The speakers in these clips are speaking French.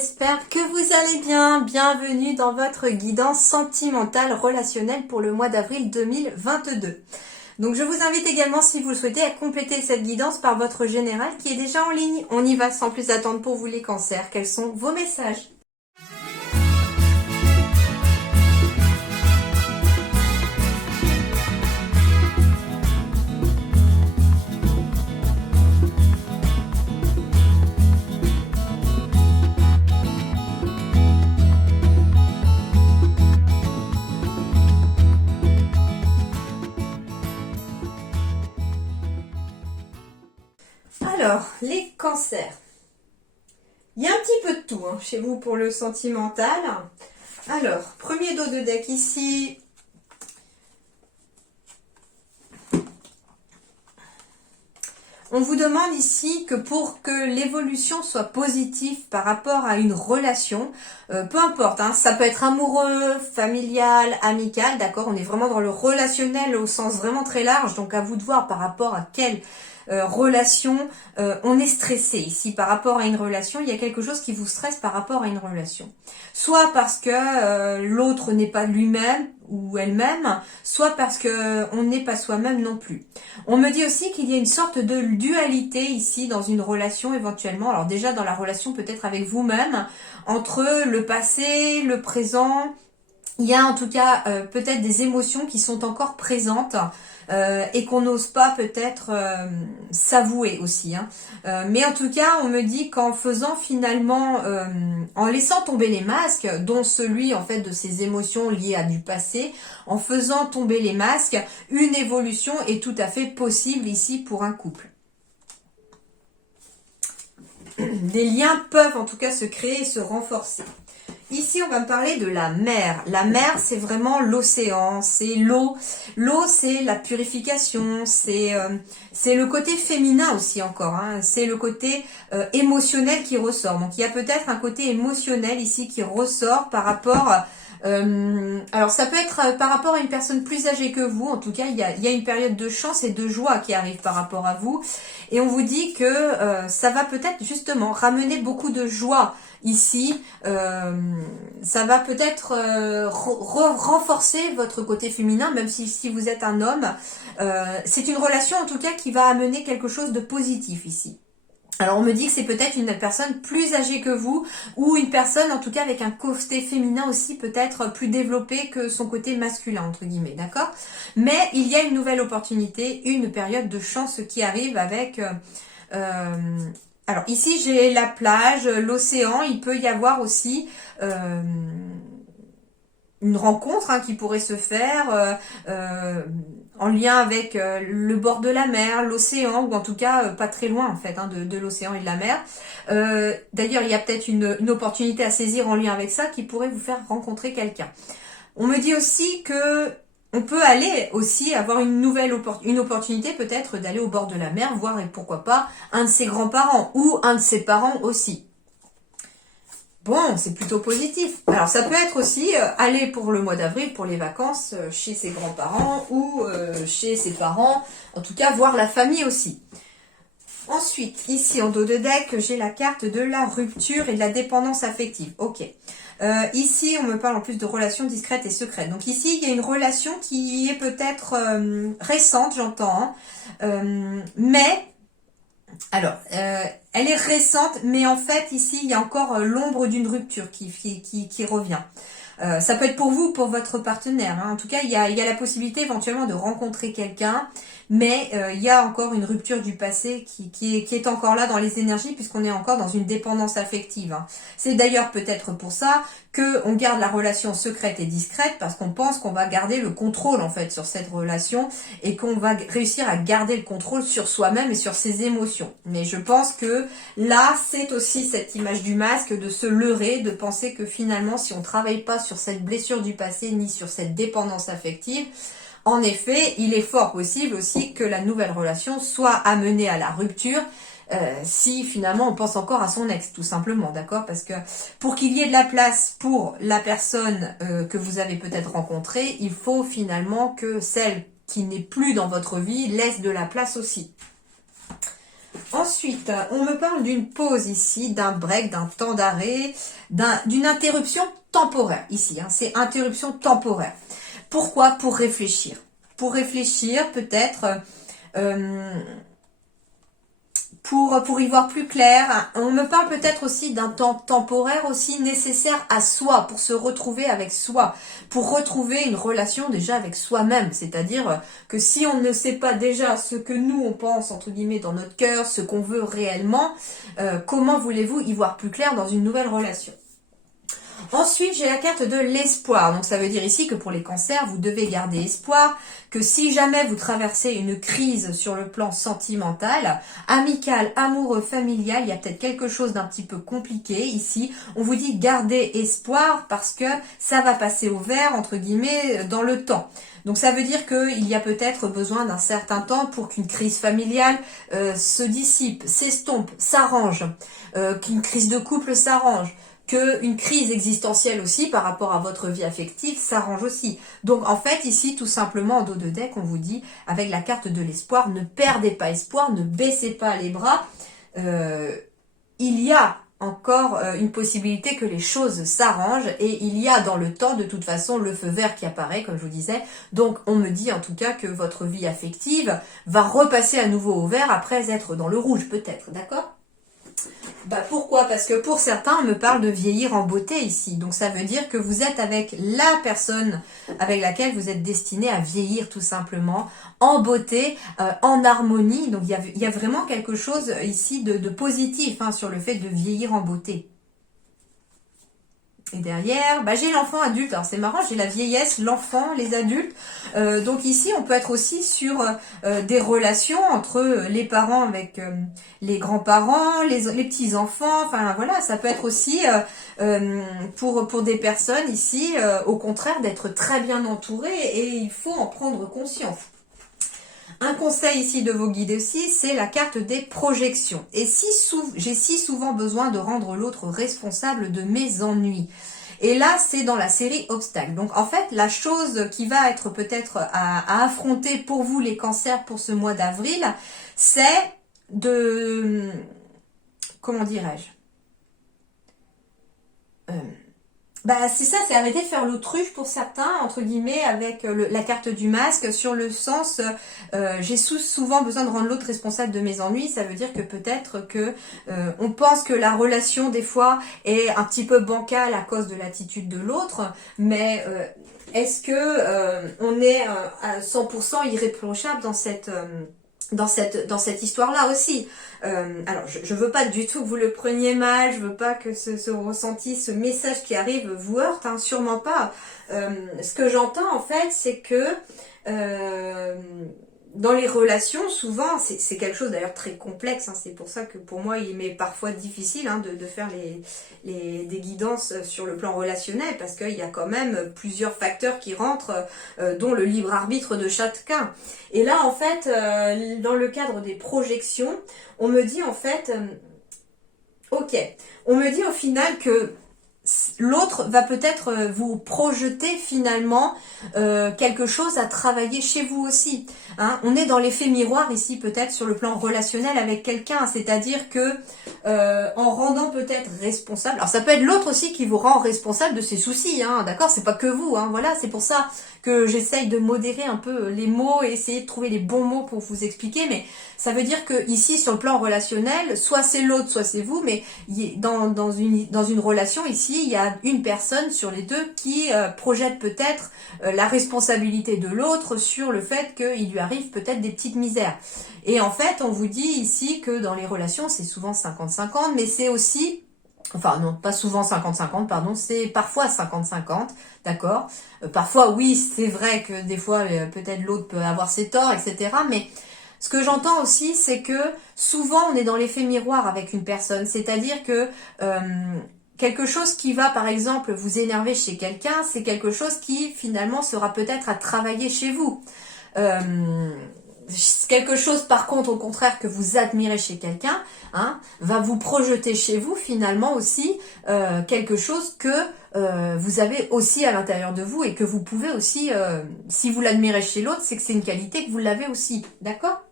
j'espère que vous allez bien. Bienvenue dans votre guidance sentimentale relationnelle pour le mois d'avril 2022. Donc je vous invite également, si vous le souhaitez, à compléter cette guidance par votre général qui est déjà en ligne. On y va sans plus attendre pour vous les cancers. Quels sont vos messages ? Alors, les cancers. Il y a un petit peu de tout chez vous pour le sentimental. Alors, premier dos de deck ici. On vous demande ici que pour que l'évolution soit positive par rapport à une relation, peu importe, ça peut être amoureux, familial, amical, d'accord, on est vraiment dans le relationnel au sens vraiment très large, donc à vous de voir par rapport à quelle relation on est stressé ici par rapport à une relation. Il y a quelque chose qui vous stresse par rapport à une relation, soit parce que l'autre n'est pas lui-même ou elle-même, soit parce que on n'est pas soi-même non plus. On me dit aussi qu'il y a une sorte de dualité ici dans une relation éventuellement. Alors déjà dans la relation peut-être avec vous-même, entre le passé, le présent. Il y a en tout cas peut-être des émotions qui sont encore présentes et qu'on n'ose pas peut-être s'avouer aussi. Mais en tout cas, on me dit qu'en faisant finalement, en laissant tomber les masques, dont celui en fait de ces émotions liées à du passé, en faisant tomber les masques, une évolution est tout à fait possible ici pour un couple. Des liens peuvent en tout cas se créer et se renforcer. Ici, on va me parler de la mer. La mer, c'est vraiment l'océan, c'est l'eau. L'eau, c'est la purification, c'est le côté féminin aussi encore. C'est le côté émotionnel qui ressort. Donc, il y a peut-être un côté émotionnel ici qui ressort par rapport... alors, ça peut être par rapport à une personne plus âgée que vous. En tout cas, il y a une période de chance et de joie qui arrive par rapport à vous. Et on vous dit que ça va peut-être justement ramener beaucoup de joie. Ici, ça va peut-être renforcer votre côté féminin, même si vous êtes un homme. C'est une relation en tout cas qui va amener quelque chose de positif ici. Alors on me dit que c'est peut-être une personne plus âgée que vous, ou une personne en tout cas avec un côté féminin aussi peut-être plus développé que son côté masculin entre guillemets, d'accord ? Mais il y a une nouvelle opportunité, une période de chance qui arrive avec... alors ici j'ai la plage, l'océan, il peut y avoir aussi une rencontre qui pourrait se faire en lien avec le bord de la mer, l'océan, ou en tout cas pas très loin en fait de l'océan et de la mer. D'ailleurs il y a peut-être une opportunité à saisir en lien avec ça qui pourrait vous faire rencontrer quelqu'un. On me dit aussi que on peut aller aussi avoir une opportunité peut-être d'aller au bord de la mer, voir et pourquoi pas un de ses grands-parents ou un de ses parents aussi. Bon, c'est plutôt positif. Alors ça peut être aussi aller pour le mois d'avril, pour les vacances, chez ses grands-parents ou chez ses parents, en tout cas voir la famille aussi. Ensuite, ici en dos de deck, j'ai la carte de la rupture et de la dépendance affective. Ok. Ici, on me parle en plus de relations discrètes et secrètes. Donc ici, il y a une relation qui est peut-être récente, j'entends. Mais, alors, elle est récente, mais en fait, ici, il y a encore l'ombre d'une rupture qui revient. Ça peut être pour vous ou pour votre partenaire. En tout cas, il y a la possibilité éventuellement de rencontrer quelqu'un, mais il y a encore une rupture du passé qui est encore là dans les énergies puisqu'on est encore dans une dépendance affective. C'est d'ailleurs peut-être pour ça qu'on garde la relation secrète et discrète parce qu'on pense qu'on va garder le contrôle en fait sur cette relation et qu'on va réussir à garder le contrôle sur soi-même et sur ses émotions. Mais je pense que là, c'est aussi cette image du masque de se leurrer, de penser que finalement, si on ne travaille pas sur cette blessure du passé ni sur cette dépendance affective, en effet, il est fort possible aussi que la nouvelle relation soit amenée à la rupture si finalement on pense encore à son ex, tout simplement, d'accord ? Parce que pour qu'il y ait de la place pour la personne que vous avez peut-être rencontrée, il faut finalement que celle qui n'est plus dans votre vie laisse de la place aussi. Ensuite, on me parle d'une pause ici, d'un break, d'un temps d'arrêt, d'une interruption temporaire ici. Hein, c'est interruption temporaire. Pourquoi? Pour réfléchir. Pour réfléchir, peut-être... pour y voir plus clair. On me parle peut-être aussi d'un temps temporaire aussi nécessaire à soi, pour se retrouver avec soi, pour retrouver une relation déjà avec soi-même. C'est-à-dire que si on ne sait pas déjà ce que nous on pense, entre guillemets, dans notre cœur, ce qu'on veut réellement, comment voulez-vous y voir plus clair dans une nouvelle relation? Ensuite, j'ai la carte de l'espoir. Donc, ça veut dire ici que pour les cancers, vous devez garder espoir, que si jamais vous traversez une crise sur le plan sentimental, amical, amoureux, familial, il y a peut-être quelque chose d'un petit peu compliqué ici. On vous dit gardez espoir parce que ça va passer au vert, entre guillemets, dans le temps. Donc ça veut dire qu'il y a peut-être besoin d'un certain temps pour qu'une crise familiale se dissipe, s'estompe, s'arrange, qu'une crise de couple s'arrange, qu'une crise existentielle aussi par rapport à votre vie affective s'arrange aussi. Donc en fait ici tout simplement en dos de deck on vous dit avec la carte de l'espoir, ne perdez pas espoir, ne baissez pas les bras. Il y a encore une possibilité que les choses s'arrangent et il y a dans le temps de toute façon le feu vert qui apparaît comme je vous disais. Donc on me dit en tout cas que votre vie affective va repasser à nouveau au vert après être dans le rouge peut-être, d'accord ? Bah pourquoi? Parce que pour certains, on me parle de vieillir en beauté ici. Donc ça veut dire que vous êtes avec la personne avec laquelle vous êtes destiné à vieillir tout simplement, en beauté, en harmonie. Donc il y a vraiment quelque chose ici de positif hein, sur le fait de vieillir en beauté. Et derrière, bah, j'ai l'enfant adulte. Alors c'est marrant, j'ai la vieillesse, l'enfant, les adultes. Donc ici, on peut être aussi sur des relations entre les parents avec les grands-parents, les petits-enfants. Enfin voilà, ça peut être aussi pour des personnes ici, au contraire, d'être très bien entourées et il faut en prendre conscience. Un conseil ici de vos guides aussi, c'est la carte des projections. Et j'ai si souvent besoin de rendre l'autre responsable de mes ennuis. Et là, c'est dans la série obstacles. Donc en fait, la chose qui va être peut-être à affronter pour vous les cancers pour ce mois d'avril, c'est de... Comment dirais-je Bah c'est ça, c'est arrêter de faire l'autruche pour certains, entre guillemets, avec la carte du masque, sur le sens, j'ai souvent besoin de rendre l'autre responsable de mes ennuis, ça veut dire que peut-être que on pense que la relation, des fois, est un petit peu bancale à cause de l'attitude de l'autre, mais est-ce que on est à 100% irréprochable dans cette histoire-là aussi. Alors, je veux pas du tout que vous le preniez mal, je veux pas que ce ressenti, ce message qui arrive vous heurte, hein, sûrement pas. Ce que j'entends en fait, c'est que dans les relations, souvent, c'est quelque chose d'ailleurs très complexe, hein, c'est pour ça que pour moi il m'est parfois difficile hein, de faire des guidances sur le plan relationnel, parce qu'il y a quand même plusieurs facteurs qui rentrent, dont le libre arbitre de chacun. Et là en fait, dans le cadre des projections, on me dit en fait, ok, on me dit au final que l'autre va peut-être vous projeter finalement quelque chose à travailler chez vous aussi. Hein. On est dans l'effet miroir ici peut-être sur le plan relationnel avec quelqu'un, c'est-à-dire que en rendant peut-être responsable, alors ça peut être l'autre aussi qui vous rend responsable de ses soucis, hein, d'accord, c'est pas que vous, hein, voilà, c'est pour ça que j'essaye de modérer un peu les mots et essayer de trouver les bons mots pour vous expliquer, mais ça veut dire que ici sur le plan relationnel, soit c'est l'autre, soit c'est vous, mais dans une relation ici, il y a une personne sur les deux qui projette peut-être la responsabilité de l'autre sur le fait qu'il lui arrive peut-être des petites misères. Et en fait, on vous dit ici que dans les relations, c'est souvent 50-50, mais c'est aussi... Enfin non, pas souvent 50-50, pardon, c'est parfois 50-50, d'accord. Parfois, oui, c'est vrai que des fois, peut-être l'autre peut avoir ses torts, etc. Mais ce que j'entends aussi, c'est que souvent, on est dans l'effet miroir avec une personne. C'est-à-dire que quelque chose qui va, par exemple, vous énerver chez quelqu'un, c'est quelque chose qui, finalement, sera peut-être à travailler chez vous. Quelque chose par contre au contraire que vous admirez chez quelqu'un, hein, va vous projeter chez vous finalement aussi quelque chose que vous avez aussi à l'intérieur de vous et que vous pouvez aussi, si vous l'admirez chez l'autre, c'est que c'est une qualité que vous l'avez aussi, d'accord ?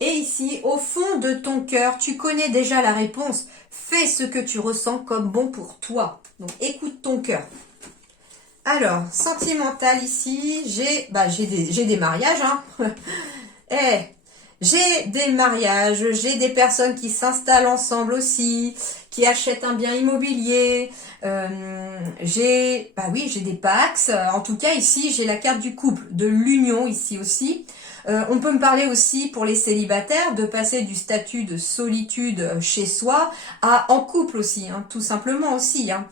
Et ici, au fond de ton cœur, tu connais déjà la réponse. Fais ce que tu ressens comme bon pour toi. Donc, écoute ton cœur. Alors, sentimental ici, j'ai des mariages, hein. J'ai des mariages, j'ai des personnes qui s'installent ensemble aussi, qui achètent un bien immobilier. J'ai des Pax. En tout cas, ici, j'ai la carte du couple, de l'union ici aussi. On peut me parler aussi pour les célibataires de passer du statut de solitude chez soi à en couple aussi, hein, tout simplement aussi. Hein.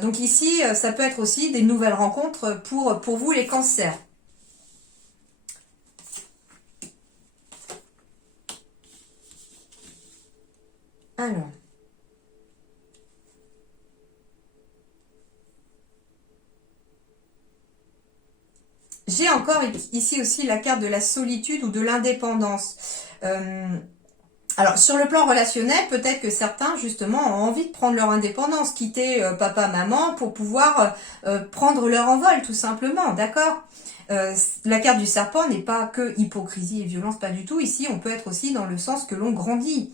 Donc ici, ça peut être aussi des nouvelles rencontres pour vous les cancers. Alors. J'ai encore ici aussi la carte de la solitude ou de l'indépendance. Alors, sur le plan relationnel, peut-être que certains, justement, ont envie de prendre leur indépendance, quitter papa, maman pour pouvoir prendre leur envol, tout simplement, d'accord. La carte du serpent n'est pas que hypocrisie et violence, pas du tout. Ici, on peut être aussi dans le sens que l'on grandit.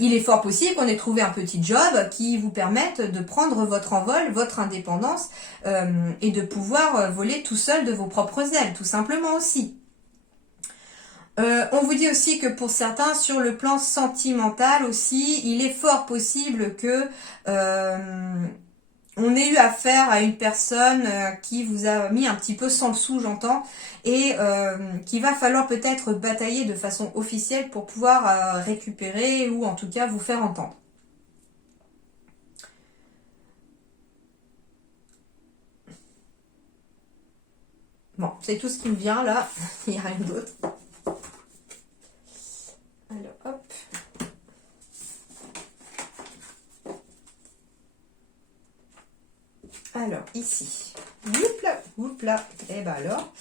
Il est fort possible qu'on ait trouvé un petit job qui vous permette de prendre votre envol, votre indépendance et de pouvoir voler tout seul de vos propres ailes, tout simplement aussi. On vous dit aussi que pour certains, sur le plan sentimental aussi, il est fort possible que on ait eu affaire à une personne qui vous a mis un petit peu sans le sou, j'entends, et qu'il va falloir peut-être batailler de façon officielle pour pouvoir récupérer ou en tout cas vous faire entendre. Bon, c'est tout ce qui me vient là, il n'y a rien d'autre. Alors, hop. Alors, ici. Oups là. Et ben alors.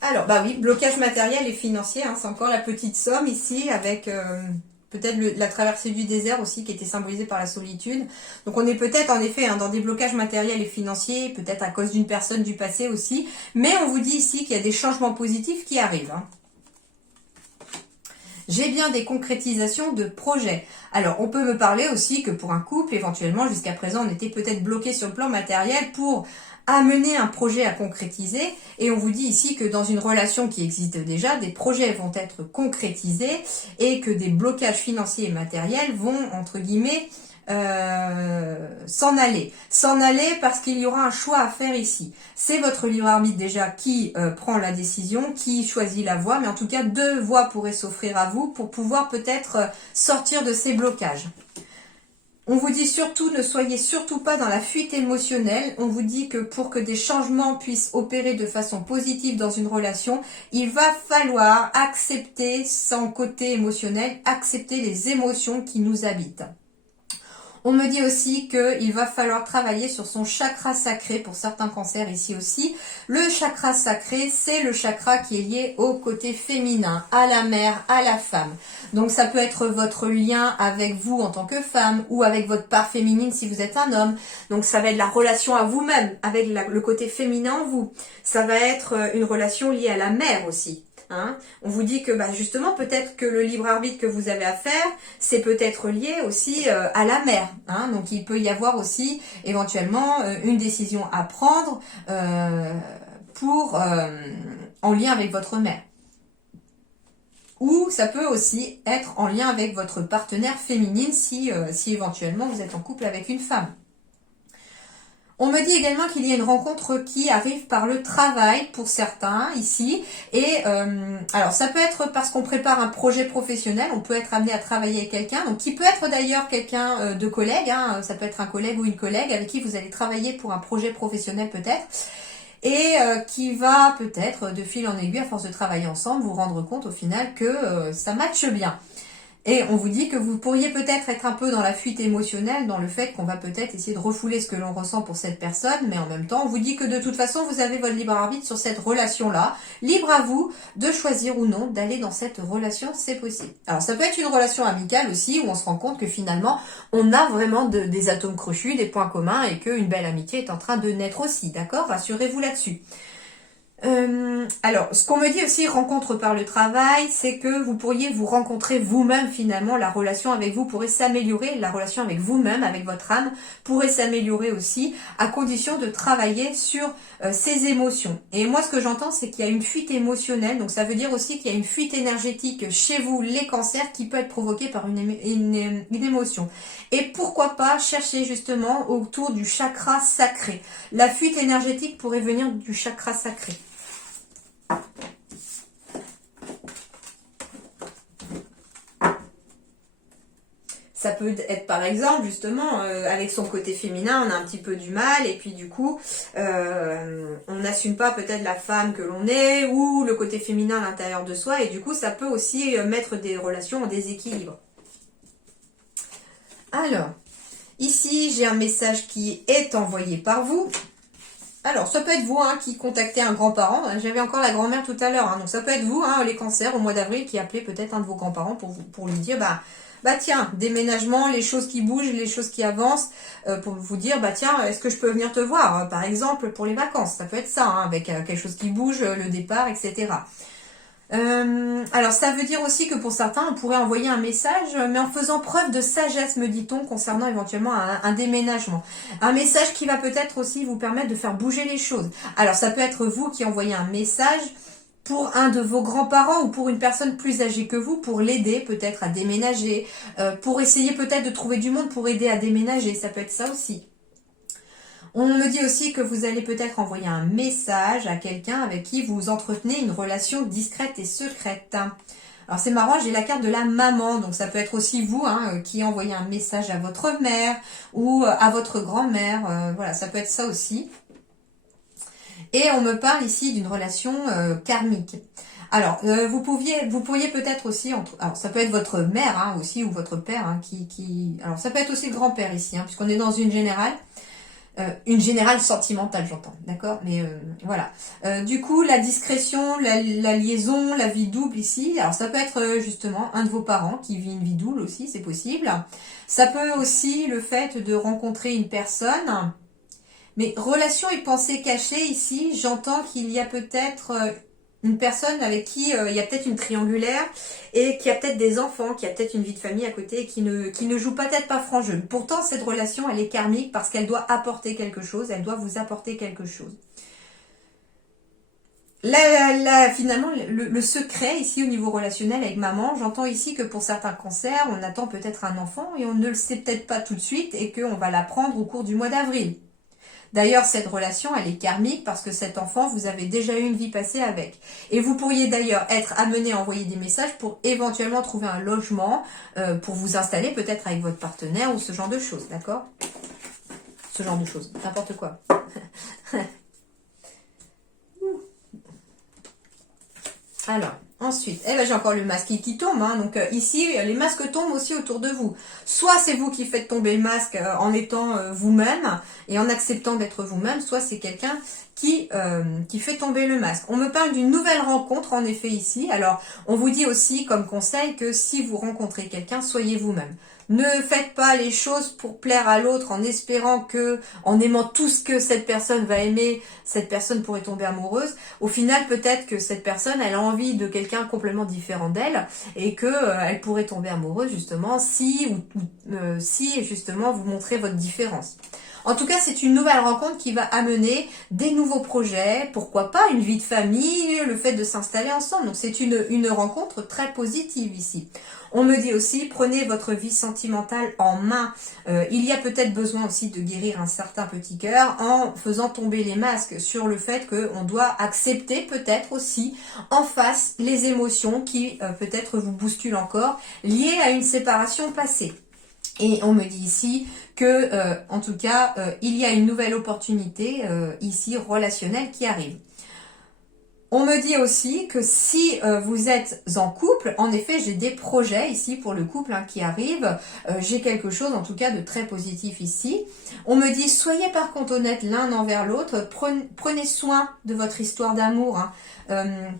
Alors, bah oui, blocage matériel et financier, hein, c'est encore la petite somme ici avec peut-être la traversée du désert aussi qui était symbolisée par la solitude. Donc on est peut-être en effet dans des blocages matériels et financiers, peut-être à cause d'une personne du passé aussi. Mais on vous dit ici qu'il y a des changements positifs qui arrivent. Hein. J'ai bien des concrétisations de projets. Alors, on peut me parler aussi que pour un couple, éventuellement, jusqu'à présent, on était peut-être bloqué sur le plan matériel pour amener un projet à concrétiser. Et on vous dit ici que dans une relation qui existe déjà, des projets vont être concrétisés et que des blocages financiers et matériels vont, entre guillemets, s'en aller. S'en aller parce qu'il y aura un choix à faire ici. C'est votre libre arbitre déjà qui prend la décision, qui choisit la voie, mais en tout cas 2 voies pourraient s'offrir à vous pour pouvoir peut-être sortir de ces blocages. On vous dit surtout, ne soyez surtout pas dans la fuite émotionnelle. On vous dit que pour que des changements puissent opérer de façon positive dans une relation, il va falloir accepter son côté émotionnel, accepter les émotions qui nous habitent. On me dit aussi qu'il va falloir travailler sur son chakra sacré pour certains cancers ici aussi. Le chakra sacré, c'est le chakra qui est lié au côté féminin, à la mère, à la femme. Donc ça peut être votre lien avec vous en tant que femme ou avec votre part féminine si vous êtes un homme. Donc ça va être la relation à vous-même, avec le côté féminin en vous. Ça va être une relation liée à la mère aussi. Hein. On vous dit que justement peut-être que le libre arbitre que vous avez à faire, c'est peut-être lié aussi à la mère. Hein. Donc il peut y avoir aussi éventuellement une décision à prendre en lien avec votre mère. Ou ça peut aussi être en lien avec votre partenaire féminine si éventuellement vous êtes en couple avec une femme. On me dit également qu'il y a une rencontre qui arrive par le travail pour certains ici. Et alors ça peut être parce qu'on prépare un projet professionnel, on peut être amené à travailler avec quelqu'un, donc qui peut être d'ailleurs quelqu'un de collègue, hein, ça peut être un collègue ou une collègue avec qui vous allez travailler pour un projet professionnel peut-être. Et qui va peut-être de fil en aiguille, à force de travailler ensemble, vous rendre compte au final que ça matche bien. Et on vous dit que vous pourriez peut-être être un peu dans la fuite émotionnelle, dans le fait qu'on va peut-être essayer de refouler ce que l'on ressent pour cette personne, mais en même temps, on vous dit que de toute façon, vous avez votre libre arbitre sur cette relation-là. Libre à vous de choisir ou non d'aller dans cette relation, c'est possible. Alors, ça peut être une relation amicale aussi, où on se rend compte que finalement, on a vraiment des atomes crochus, des points communs, et qu'une belle amitié est en train de naître aussi, d'accord? Rassurez-vous là-dessus. Alors, ce qu'on me dit aussi, rencontre par le travail, c'est que vous pourriez vous rencontrer vous-même finalement, la relation avec vous pourrait s'améliorer, la relation avec vous-même, avec votre âme, pourrait s'améliorer aussi, à condition de travailler sur ses émotions. Et moi, ce que j'entends, c'est qu'il y a une fuite émotionnelle, donc ça veut dire aussi qu'il y a une fuite énergétique chez vous, les cancers, qui peut être provoquée par une émotion. Et pourquoi pas chercher justement autour du chakra sacré. La fuite énergétique pourrait venir du chakra sacré. Ça peut être par exemple justement avec son côté féminin on a un petit peu du mal et puis du coup on n'assume pas peut-être la femme que l'on est ou le côté féminin à l'intérieur de soi et du coup ça peut aussi mettre des relations en déséquilibre. Alors, ici j'ai un message qui est envoyé par vous. Alors, ça peut être vous qui contactez un grand-parent. J'avais encore la grand-mère tout à l'heure. Donc, ça peut être vous, les cancers, au mois d'avril, qui appelez peut-être un de vos grands-parents pour lui dire, bah tiens, déménagement, les choses qui bougent, les choses qui avancent, pour vous dire, bah tiens, est-ce que je peux venir te voir, par exemple, pour les vacances. Ça peut être ça, avec quelque chose qui bouge, le départ, etc. Alors ça veut dire aussi que pour certains on pourrait envoyer un message mais en faisant preuve de sagesse me dit-on concernant éventuellement un déménagement. Un message qui va peut-être aussi vous permettre de faire bouger les choses. Alors ça peut être vous qui envoyez un message pour un de vos grands-parents ou pour une personne plus âgée que vous pour l'aider peut-être à déménager, pour essayer peut-être de trouver du monde pour aider à déménager, ça peut être ça aussi. On me dit aussi que vous allez peut-être envoyer un message à quelqu'un avec qui vous entretenez une relation discrète et secrète. Alors c'est marrant, j'ai la carte de la maman, donc ça peut être aussi vous qui envoyez un message à votre mère ou à votre grand-mère. Voilà, ça peut être ça aussi. Et on me parle ici d'une relation karmique. Alors, vous pourriez peut-être aussi, alors ça peut être votre mère aussi ou votre père alors ça peut être aussi le grand-père ici, puisqu'on est dans une générale. Une générale sentimentale, j'entends, d'accord. Mais voilà. Du coup, la discrétion, la liaison, la vie double ici. Alors, ça peut être justement un de vos parents qui vit une vie double aussi, c'est possible. Ça peut aussi le fait de rencontrer une personne. Mais relation et pensée cachée ici, j'entends qu'il y a peut-être une personne avec qui il y a peut-être une triangulaire et qui a peut-être des enfants, qui a peut-être une vie de famille à côté et qui ne joue peut-être pas franc jeu. Pourtant, cette relation, elle est karmique parce qu'elle doit apporter quelque chose, elle doit vous apporter quelque chose. Finalement, le secret ici au niveau relationnel avec maman, j'entends ici que pour certains cancers, on attend peut-être un enfant et on ne le sait peut-être pas tout de suite et qu'on va l'apprendre au cours du mois d'avril. D'ailleurs, cette relation, elle est karmique parce que cet enfant, vous avez déjà eu une vie passée avec. Et vous pourriez d'ailleurs être amené à envoyer des messages pour éventuellement trouver un logement, pour vous installer peut-être avec votre partenaire ou ce genre de choses, d'accord? Ce genre de choses, n'importe quoi. Alors, ensuite, j'ai encore le masque qui tombe. Donc ici, les masques tombent aussi autour de vous. Soit c'est vous qui faites tomber le masque en étant vous-même et en acceptant d'être vous-même, soit c'est quelqu'un qui fait tomber le masque. On me parle d'une nouvelle rencontre en effet ici. Alors, on vous dit aussi comme conseil que si vous rencontrez quelqu'un, soyez vous-même. Ne faites pas les choses pour plaire à l'autre en espérant que, en aimant tout ce que cette personne va aimer, cette personne pourrait tomber amoureuse. Au final, peut-être que cette personne, elle a envie de quelqu'un complètement différent d'elle et que elle pourrait tomber amoureuse justement si justement vous montrez votre différence. En tout cas, c'est une nouvelle rencontre qui va amener des nouveaux projets, pourquoi pas une vie de famille, le fait de s'installer ensemble. Donc c'est une rencontre très positive ici. On me dit aussi, prenez votre vie sentimentale en main. Il y a peut-être besoin aussi de guérir un certain petit cœur en faisant tomber les masques sur le fait qu'on doit accepter peut-être aussi en face les émotions qui peut-être vous bousculent encore, liées à une séparation passée. Et on me dit ici que, en tout cas, il y a une nouvelle opportunité ici relationnelle qui arrive. On me dit aussi que si vous êtes en couple, en effet, j'ai des projets ici pour le couple qui arrivent. J'ai quelque chose en tout cas de très positif ici. On me dit, soyez par contre honnêtes l'un envers l'autre. Prenez soin de votre histoire d'amour.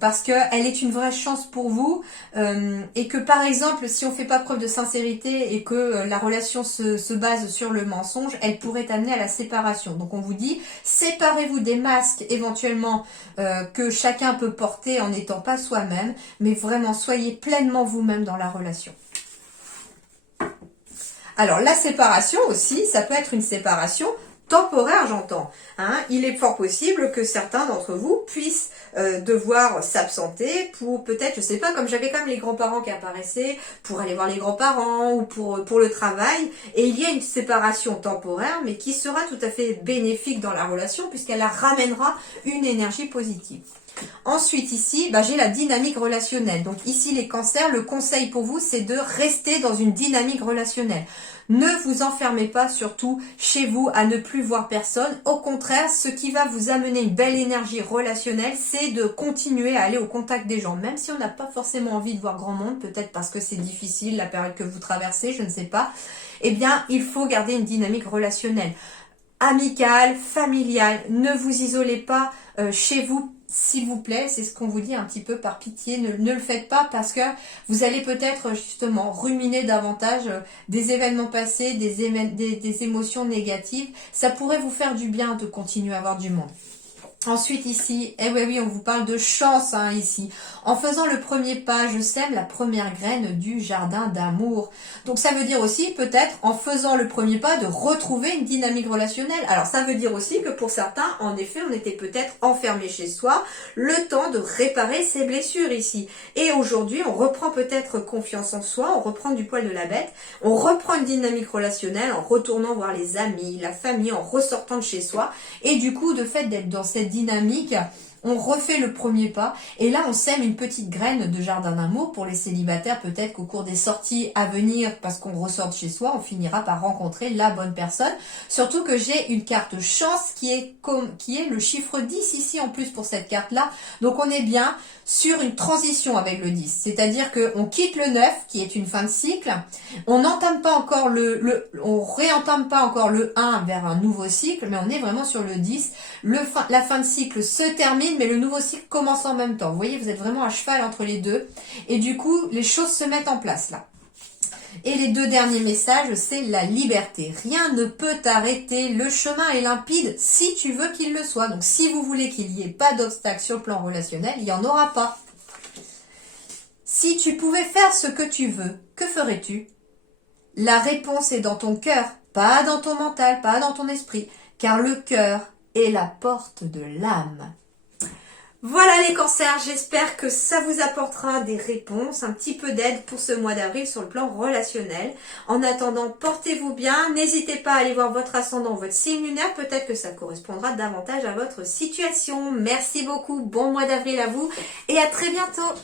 Parce qu'elle est une vraie chance pour vous et que par exemple si on fait pas preuve de sincérité et que la relation se base sur le mensonge, elle pourrait amener à la séparation. Donc on vous dit, séparez-vous des masques éventuellement que chacun chacun peut porter en n'étant pas soi-même, mais vraiment soyez pleinement vous-même dans la relation. Alors la séparation aussi, ça peut être une séparation temporaire, j'entends. Hein, il est fort possible que certains d'entre vous puissent devoir s'absenter pour peut-être, je sais pas, comme j'avais quand même les grands-parents qui apparaissaient, pour aller voir les grands-parents ou pour le travail. Et il y a une séparation temporaire, mais qui sera tout à fait bénéfique dans la relation puisqu'elle ramènera une énergie positive. Ensuite ici, j'ai la dynamique relationnelle. Donc ici les cancers, le conseil pour vous c'est de rester dans une dynamique relationnelle. Ne vous enfermez pas surtout chez vous à ne plus voir personne. Au contraire, ce qui va vous amener une belle énergie relationnelle, c'est de continuer à aller au contact des gens. Même si on n'a pas forcément envie de voir grand monde, peut-être parce que c'est difficile, la période que vous traversez, je ne sais pas. Eh bien, il faut garder une dynamique relationnelle. Amicale, familiale, ne vous isolez pas chez vous. S'il vous plaît, c'est ce qu'on vous dit un petit peu par pitié, ne le faites pas parce que vous allez peut-être justement ruminer davantage des événements passés, des émotions négatives. Ça pourrait vous faire du bien de continuer à avoir du monde. Ensuite ici, oui, on vous parle de chance ici. En faisant le premier pas, je sème la première graine du jardin d'amour. Donc ça veut dire aussi peut-être en faisant le premier pas de retrouver une dynamique relationnelle. Alors ça veut dire aussi que pour certains, en effet, on était peut-être enfermé chez soi, le temps de réparer ses blessures ici. Et aujourd'hui, on reprend peut-être confiance en soi, on reprend du poil de la bête, on reprend une dynamique relationnelle en retournant voir les amis, la famille, en ressortant de chez soi. Et du coup, de fait d'être dans cette dynamique, on refait le premier pas et là on sème une petite graine de jardin d'amour pour les célibataires. Peut-être qu'au cours des sorties à venir, parce qu'on ressort de chez soi, on finira par rencontrer la bonne personne. Surtout que j'ai une carte chance qui est le chiffre 10 ici en plus pour cette carte là. Donc on est bien sur une transition avec le 10, c'est-à-dire qu'on quitte le 9 qui est une fin de cycle, on n'entame pas encore on réentame pas encore le 1 vers un nouveau cycle, mais on est vraiment sur le 10. La fin de cycle se termine, mais le nouveau cycle commence en même temps. Vous voyez, vous êtes vraiment à cheval entre les deux. Et du coup, les choses se mettent en place là. Et les deux derniers messages, c'est la liberté. Rien ne peut t'arrêter. Le chemin est limpide si tu veux qu'il le soit. Donc, si vous voulez qu'il n'y ait pas d'obstacle sur le plan relationnel, il n'y en aura pas. Si tu pouvais faire ce que tu veux, que ferais-tu? La réponse est dans ton cœur, pas dans ton mental, pas dans ton esprit, car le cœur est la porte de l'âme. Voilà les cancers, j'espère que ça vous apportera des réponses, un petit peu d'aide pour ce mois d'avril sur le plan relationnel. En attendant, portez-vous bien, n'hésitez pas à aller voir votre ascendant, votre signe lunaire, peut-être que ça correspondra davantage à votre situation. Merci beaucoup, bon mois d'avril à vous et à très bientôt.